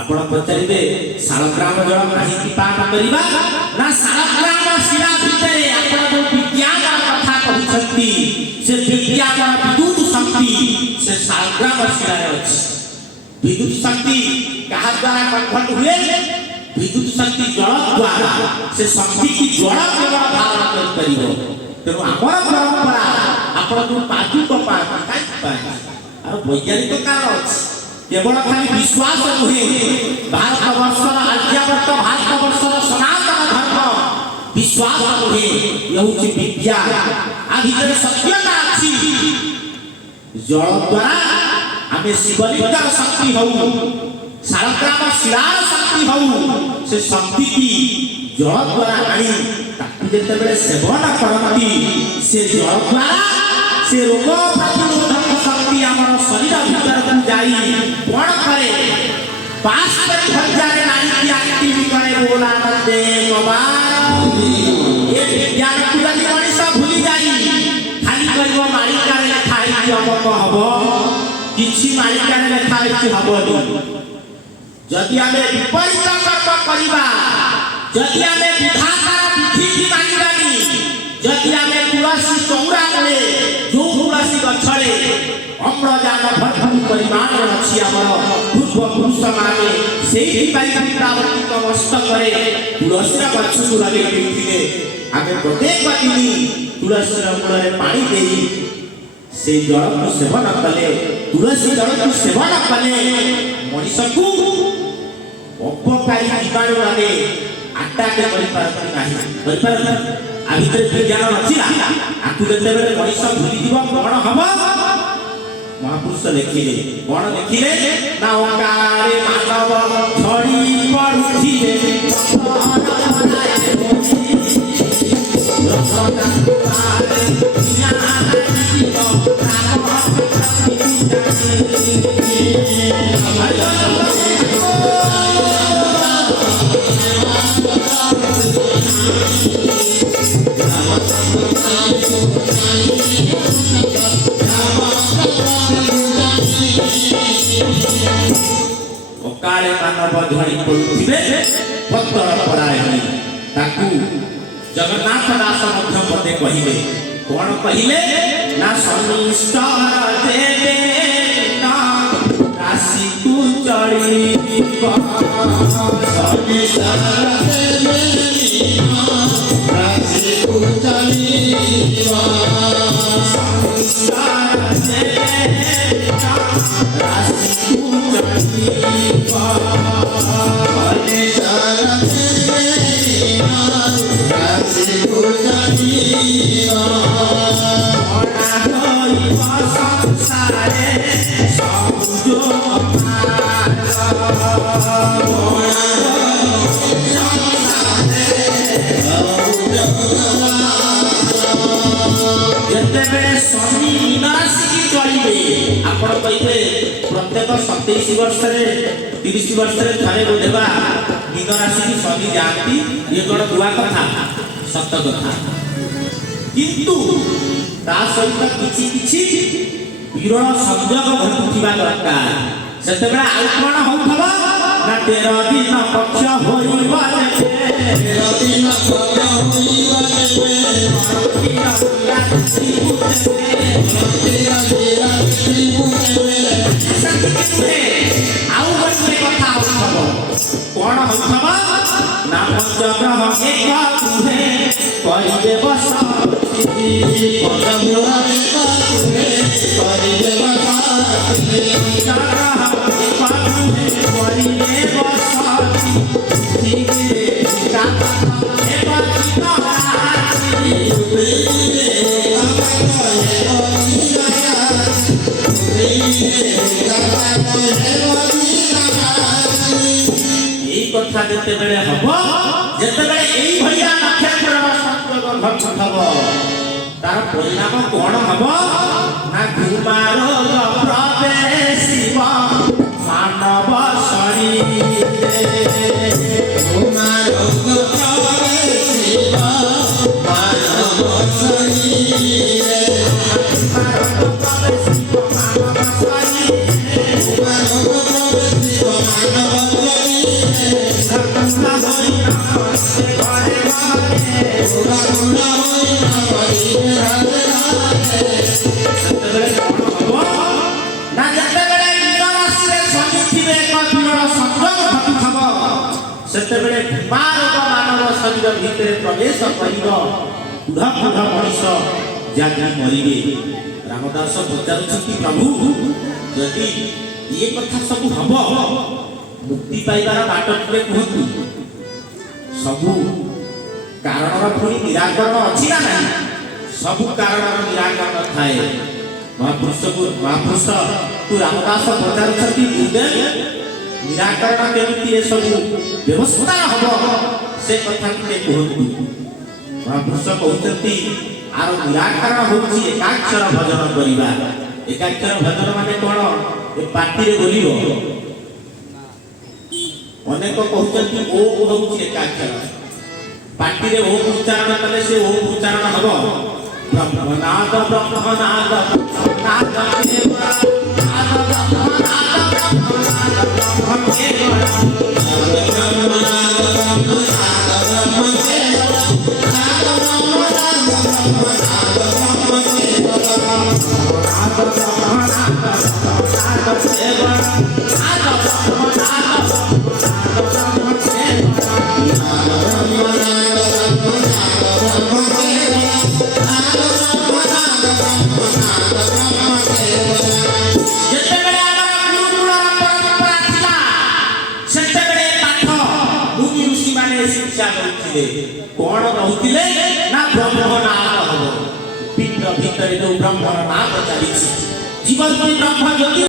आपण पचारे शालग्राम जल कहीं पान करवा ना शालग्राम शिला भितर आपण जो विज्ञान कथा कहते से विज्ञान विद्युत शक्ति से शालग्राम शिला अछि। विद्युत शक्ति कहा द्वारा कन्वर्ट हुए विद्युत शक्ति जल द्वारा से शक्ति की जल केवल धारण कर परिबो। तेणु आमर परंपरा आपण जो पादुक पाई पाई और वैज्ञानिक कारण अछि केवल खाली विश्वास नुहे भारत वर्षर आर्यावर्त भारत वर्षर सनातन धर्म विश्वास नुहे यह विज्ञान आ भीतर सत्यता अछि। जल द्वारा आमे शिवलिंग शक्ति हऊ शालग्राम शिलार शक्ति हऊ से शक्ति की जल द्वारा आनी ताकि जेतेबेले सेवन करती से जल द्वारा से रोग प्रतिरोधक शक्ति हमर शरीर भीतर को जाई कोण करे पास पर भर जाने नानी की एक्टिव करे बोला दे बाबा ये विज्ञान कुलाली मनीषा भूली जाई खाली करिवो मारी करे खाई की अबक हबो किछि मारी करे खाई की हबो जदि आमे विपरीत कर्म करिबा जदि आमे विधातार विधि की मानिबानी जदि आमे तुलसी चौरा रे जो तुलसी गछरे अम्लजान भरपूर परिमाण अछि हमर पूर्व पुरुष माने सेही पाई प्रावर्तिक वस्त करे तुलसी गछ लगे बिथिले आगे प्रत्येक दिन तुलसी मूल रे पानी देई से जल को सेवन कले तुलसी जल को सेवन कले मनुष्य को उपकारी जीवाणु माने अटैक करि पारती नाही आ भीतर विज्ञान अछि ना आकु देते बेले मनुष्य भूली जीव कोन हबो महापुरुष लिखिले कोन लिखिले ना ओंकारे मानव झड़ी पड़ुथिले काले मानव धरी पड़ुथिबे पत्तर परायणी ताकू जगन्नाथ दास मध्य पदे कहिले कोन कहिले ना सनिष्ठर देवे ना राशि तू चढ़ी सनिष्ठर देवे ना राशि तू चढ़ी सनिष्ठर देवे ना राशि तू चढ़ी प्रत्येक 27 वर्ष 30 वर्ष थे बोधेबा मीन राशि की शनि जाती ये गोटे बुआ कथा सत्य कथा किंतु ता सहित किछि किछि विरल संयोग घटुथिबा दरकार सेतेबेला आउ कोन होउथबा ना तेरा दिन पक्ष होइबा तेरा दिन पक्ष होइबा तेरा आउ गोटे कथा होथब कोन होथब ना पंचग्रह एक तुहे करिबे बसती पंचग्रह एक तुहे करिबे बसती पंचग्रह एक तुहे करिबे बसती ठीक रे का ए बचना कथा देते बेले हबो जेते बेले एई भलिया नक्षत्र संयोग घटथब तार परिणाम कोन हबो ना घुमारो प्रवेशिब मानव शरीरे घुमारो प्रवेशिब मानव शरीरे घुमारो प्रवेशिब मानव शरीरे घुमारो प्रवेशिब मानव सेतेबेले मानव मानव शरीर भितर प्रवेश करिब बुढ़ा बुढ़ा मनुष्य जाति मरिबे रामदास पचारुछथि प्रभु यदि ये कथा सब हब मुक्ति पाइबार बाट टिके कहतु सबु कारणर पुणी निराकरण अछि ना नहीं सबु कारणर निराकरण थाए महापुरुष तू रामदास पचारुछथि गुरुदेव निराकरण केमिति ए सब व्यवस्था हबो से कथा के कहतु महापुरुष कहउछथि आर निराकरण होछि एकाक्षर भजन करिबा एकाक्षर भजन माने कोन ए पाटी रे बोलिबो अनेक कहउछथि ओ होछि एकाक्षर पाटी रे ओ उच्चारण कले से ओ उच्चारण हबो ब्रह्मनाद ब्रह्मनाद ब्रह्मनाद देवा नाद ब्रह्मनाद कौन रहउतिले ना ब्रह्मनाद हबो पिंड भीतर जो ब्रह्मनाद चली जीवन में ब्रह्म ज्योति